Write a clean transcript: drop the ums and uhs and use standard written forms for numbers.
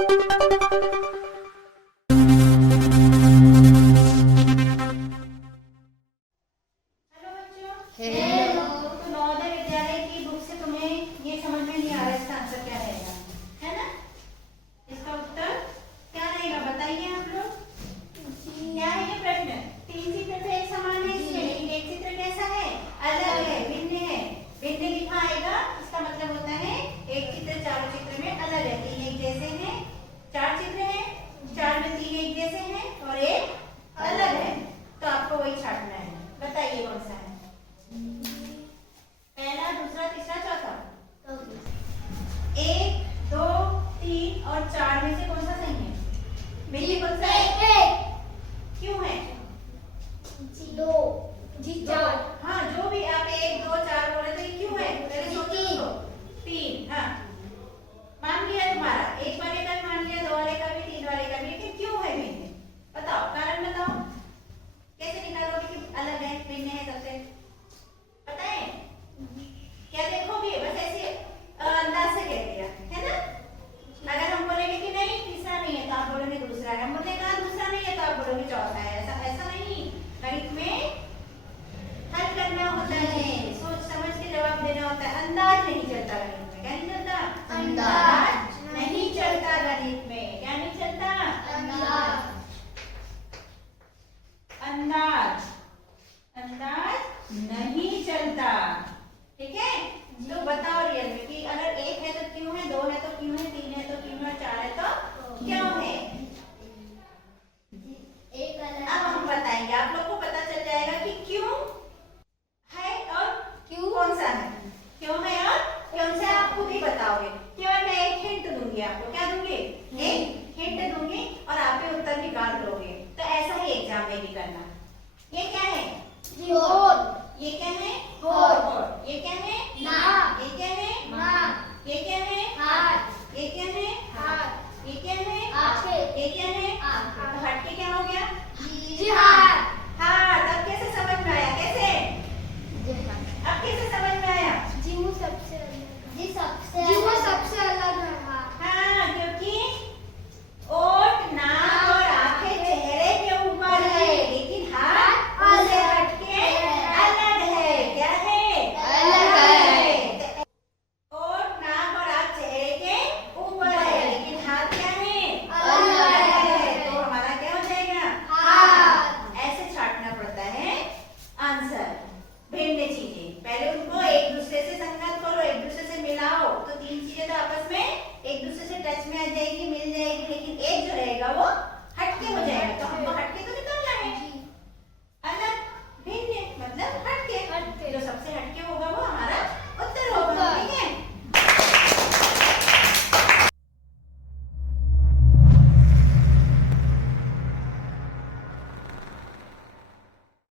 Hello. तो नवोदय विद्यालय की book से तुम्हें ये समझ में नहीं आ रहा इसका आंसर क्या रहेगा, है ना? इसका उत्तर क्या रहेगा बताइए आप लोग। क्या है ये प्रश्न? तीन चित्र तो एक समान है इसमें, लेकिन एक चित्र कैसा है? अलग है, भिन्न है। भिन्न लिखा आएगा, इसका मतलब होता है एक चित्र चारों चित्र में अलग है। तीन एक जैसे हैं, चार चित्र हैं, चार में तीन एक जैसे हैं और एक अलग है, तो आपको वही छांटना है। बताइए कौन सा है? पहला, दूसरा, तीसरा, चौथा। एक, दो, तीन और चार में से कौन सा सही है? मेरी कौन सा है? क्यों है? दो जी चार। हाँ, जो भी आप एक दो चार बोले तो ये क्यों है? पहले सोचो। तीन। हाँ, मान लिया तुम्हारा, एक वाले का मान लिया, दो वाले का भी, तीन वाले का भी, लेकिन क्यों है भिन्न? बताओ, कारण बताओ। कैसे निकालोगे कि अलग है, भिन्न है सबसे? पता है क्या? देखोगे बस ऐसे अंदाज से कह दिया, है ना? अगर हम बोलेंगे कि नहीं तीसरा नहीं है तो आप बोलोगे दूसरा है, हम बोलेंगे दूसरा नहीं है तो आप बोलोगे चौथा है। ऐसा नहीं, गणित में हल करना होता है, सोच समझ के जवाब देना होता है। अंदाज नहीं चलता गणित में। क्या नहीं चलता? अंदाज नहीं चलता गणित में। क्या नहीं चलता? अंदाज नहीं चलता। ठीक है? तो बताओ रियल में कि अगर एक है तो क्यों है, दो है तो क्यों है, तीन है तो क्यों है, चार है तो क्यों है? अब हम बताएंगे, आप लोग को पता चल जाएगा कि क्यों है और क्यों कौन सा है। क्यों है और कौन सा आप खुद ही बताओगे। केवल मैं एक हिंट दूंगी आपको। क्या दूंगी? एक हिंट दूंगी और आप ही उत्तर निकाल दोगे। तो ऐसा ही एग्जाम में भी करना। ये क्या है? ये क्या है? ये क्या है? ये क्या है? ना। ये क्या है? ना। ये क्या है? हाथ।